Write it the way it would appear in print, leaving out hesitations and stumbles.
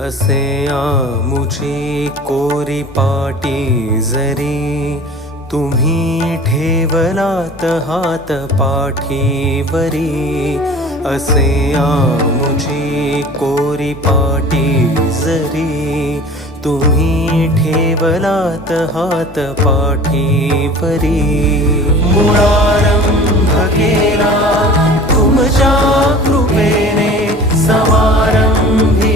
असे आमुची कोरी पाटी जरी तुम्ही ठेवलात हात पाठीवरी। असे आमुची कोरी पाटी जरी तुम्ही ठेवलात हात पाठीवरी। मुळारंभ केला तुमच्या कृपेने समारंभी